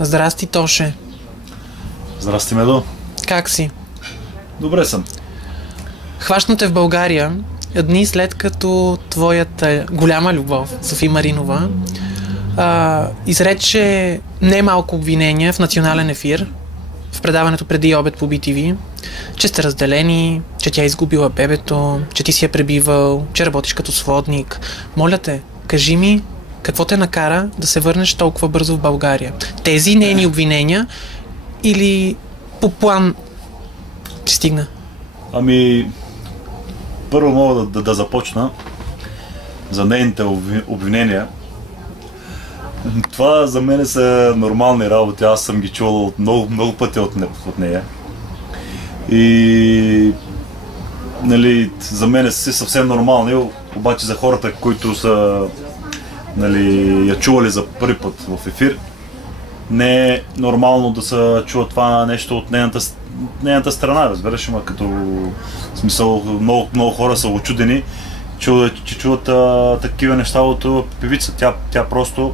Здрасти, Тоше. Здрасти, Медо. Как си? Добре съм. Хващам те в България, дни след като твоята голяма любов, Софи Маринова, изрече немалко обвинения в национален ефир, в предаването преди обед по BTV, че сте разделени, че тя е изгубила бебето, че ти си я пребивал, че работиш като сводник. Моля те, кажи ми, какво те накара да се върнеш толкова бързо в България? Тези нейни обвинения или по план пристигна? Ами, първо мога да започна за нейните обвинения. Това за мен са нормални работи, аз съм ги чувал много пъти от нея. И нали, за мен са съвсем нормални, обаче за хората, които са нали, я чували за първи път в ефир, не е нормално да се чува това нещо от нейната страна, разбираш, ама като в смисъл много хора са очудени, че чуват такива неща от певица. Тя просто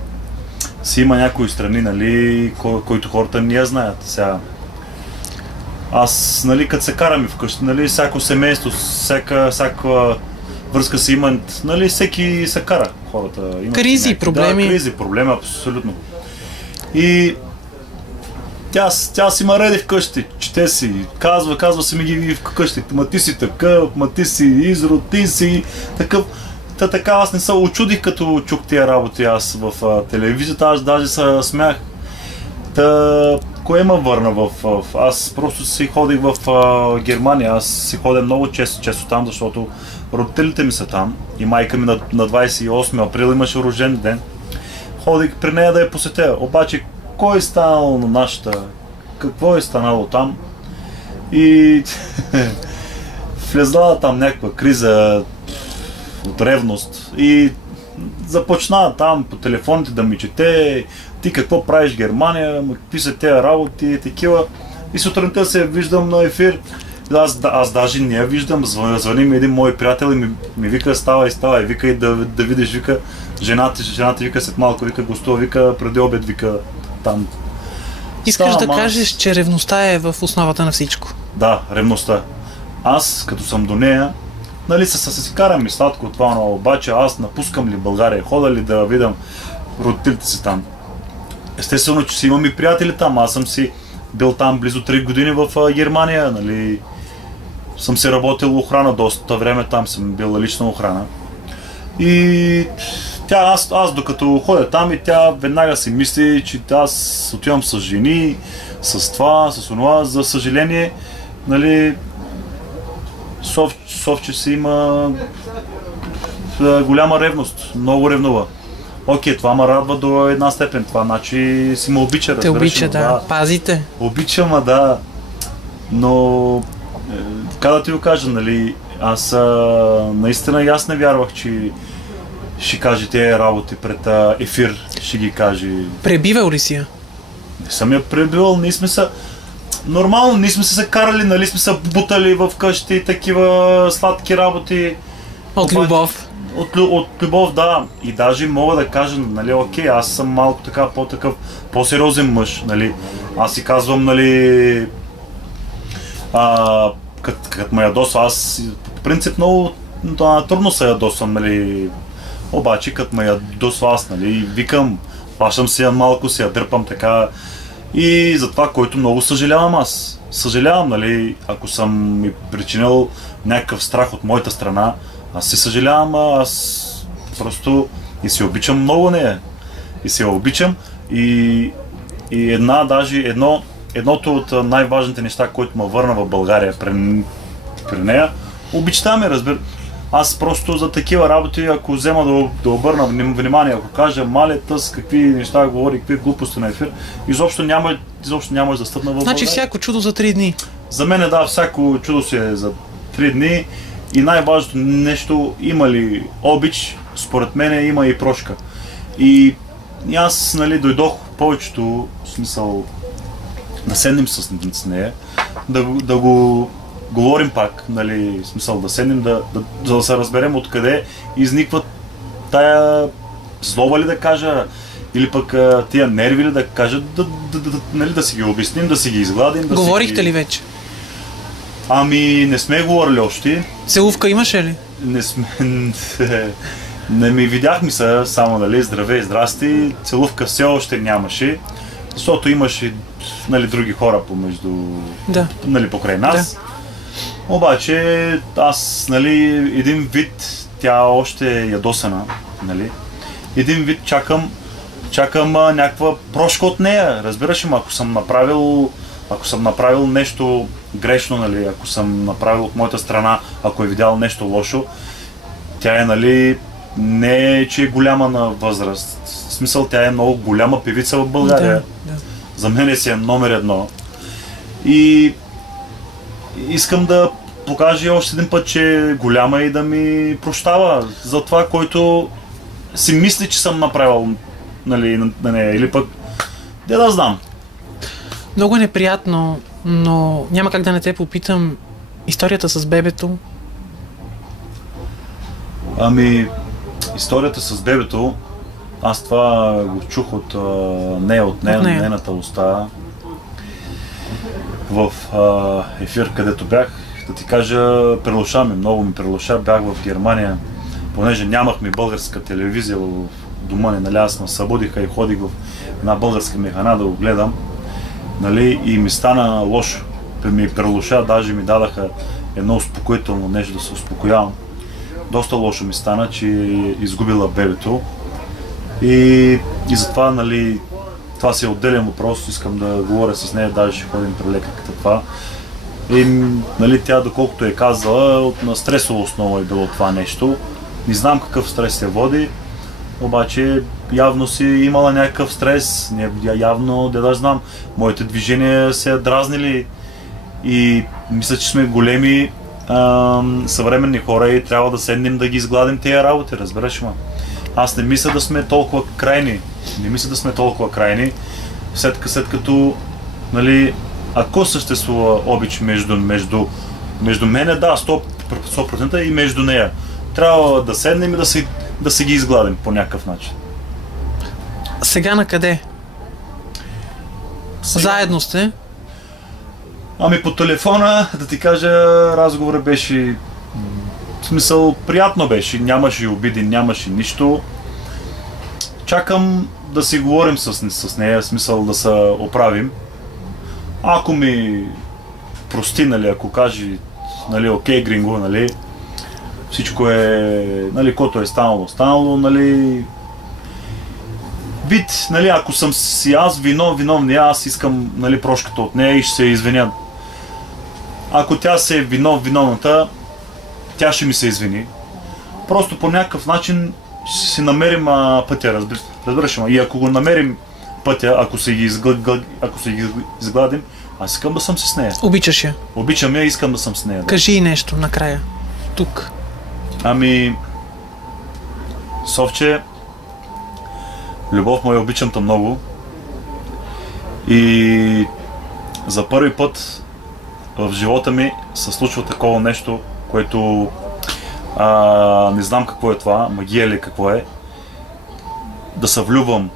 си има някои страни, нали, които хората не я знаят. Сега аз, нали, като се караме вкъщи, нали, всяко семейство, всяка връзка си има, нали, всеки се кара, хората. Кризи, проблеми. Да, кризи, проблеми, абсолютно. И тя си ма реди вкъщи, чете си, казва си ми ги вкъщи, ма ти си такъв, ма ти си изрод, ти си такъв. Така аз не се очудих като чух тия работи аз в телевизията, аз даже се смях. Кое ме върна аз просто си ходих в Германия, аз си ходя много често там, защото родителите ми са там и майка ми на 28 април имаше рожден ден. Ходих при нея да я посетя, обаче кой е станало на нашата, какво е станало там и влезла там някаква криза от ревност и започна там по телефоните да ми чете, ти какво правиш в Германия, какви са тези работи и такива. И сутринта се виждам на ефир, аз даже не я виждам, звъни ми един мой приятел и ми вика ставай, и вика и да видиш, вика жената вика след малко, вика гостува, вика преди обед, вика там. Искаш да кажеш, че ревността е в основата на всичко? Да, ревността. Аз като съм до нея, нали си карам и сладко от това, но обаче аз напускам ли България, хода ли да видам родителите си там. Естествено, че си имам и приятели там, аз съм си бил там близо 3 години в Германия, нали, съм си работил охрана доста време, там съм бил лична охрана. И аз докато ходя там и тя веднага си мисли, че аз отивам с жени, с това, с онова, за съжаление, нали, Совче си има голяма ревност, много ревнува. Окей, това ме радва до една степен, това значи си ме обича, разбираш. Те обича, да, пазите. Обичам, да, но така да ти го кажа, нали, аз наистина и аз не вярвах, че ще каже тези работи пред ефир, ще ги каже. Пребивал ли си я? Не съм я пребивал, ние сме се... Нормално, ние сме се карали, нали сме се бутали в къщи, такива сладки работи. От любов. От любов, да. И даже мога да кажа, нали, окей, аз съм малко така по-сериозен мъж, нали. Аз си казвам, нали, като ме ядосва, аз по принцип много трудно се ядосвам, нали. Обаче като ме ядосва аз, нали, викам, плащам си я малко, си я дърпам така. И за това, което много съжалявам аз. Съжалявам, нали, ако съм ми причинил някакъв страх от моята страна, аз си съжалявам, аз просто и се обичам много нея. И се обичам и едното от най-важните неща, които ме върна в България при нея, обичта ми, разбира. Аз просто за такива работи, ако взема да обърна внимание, ако кажа мале тъс, какви неща говори, какви глупости на ефир, изобщо няма да стъпна в България. Значи всяко чудо за 3 дни. За мен да, всяко чудо си е за 3 дни и най-важното нещо, има ли обич, според мен има и прошка. И аз, нали, дойдох повечето, в смисъл, да седнем с нея, да го говорим пак, нали, смисъл да седнем, да се разберем откъде изниква тая злоба ли да кажа, Или пък тия нерви ли да кажат, нали, да си ги обясним, да си ги изгладим. Говорихте ли вече? Ами, не сме говорили още. Целувка имаше ли? Не сме... Не ми видяхме се, само нали, здравей, здрасти. Целувка все още нямаше, защото имаше нали, други хора помежду, нали, покрай нас. Да. Обаче аз, нали, един вид, тя още е ядосана, нали. Един вид чакам някаква прошка от нея. Разбираш ли, ако съм направил нещо грешно, нали, ако съм направил от моята страна, ако е видял нещо лошо, тя е, нали, не че е голяма на възраст. В смисъл, тя е много голяма певица в България. Да. За мен си е номер едно. И искам да покажа още един път, че е голяма и да ми прощава за това, което си мисли, че съм направил, нали, на нея. Или пък, да знам. Много е неприятно, но няма как да не те попитам историята с бебето. Ами, историята с бебето, аз това го чух от нейната уста в ефир, където бях. Да ти кажа, много ми прелуша, бях в Германия, понеже нямахме българска телевизия в дома ни, нали, аз ме събудиха и ходих в една българска механа да го гледам, нали, и ми стана лошо, ми прелуша, даже ми дадаха едно успокоително нещо да се успокоявам. Доста лошо ми стана, че изгубила бебето и затова, нали, това си е отделен въпрос, искам да говоря с нея, даже ще ходим при лекарката това. И, нали, тя, доколкото е казала, на стресова основа е било това нещо. Не знам какъв стрес се води, обаче явно си имала някакъв стрес, явно, да знам, моите движения се дразнили и мисля, че сме големи съвременни хора и трябва да седнем да ги изгладим тези работи, разбираш ма. Аз не мисля да сме толкова крайни. След като, нали, ако съществува обич между мене, да, 100% и между нея. Трябва да седнем и да се ги изгладим по някакъв начин. Сега на къде? Заедно сте? Ами по телефона, да ти кажа, разговорът беше, в смисъл, приятно беше, нямаше обиди, нямаше нищо. Чакам да си говорим с нея, в смисъл да се оправим. Ако ми прости, нали, ако каже, нали, окей, гринго, нали, всичко е, нали, което е станало, нали, вид, нали, ако съм си аз виновния, аз искам, нали, прошката от нея и ще се извиня. Ако тя се е виновната, тя ще ми се извини. Просто по някакъв начин ще си намерим пътя, разбираш ме. И ако го намерим пътя, ако се ги изгладим, аз искам да съм с нея. Обичаш я? Обичам я и искам да съм с нея. Да. Кажи и нещо накрая. Тук. Ами, Совче, любов моя, обичам те много. И за първи път в живота ми се случва такова нещо, което не знам какво е това, магия ли какво е. Да се влюбвам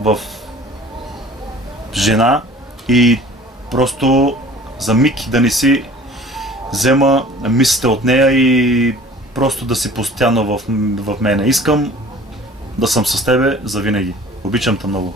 в жена и просто за миг да не си взема мислите от нея и просто да си постоянно в мене. Искам да съм с тебе завинаги. Обичам те много.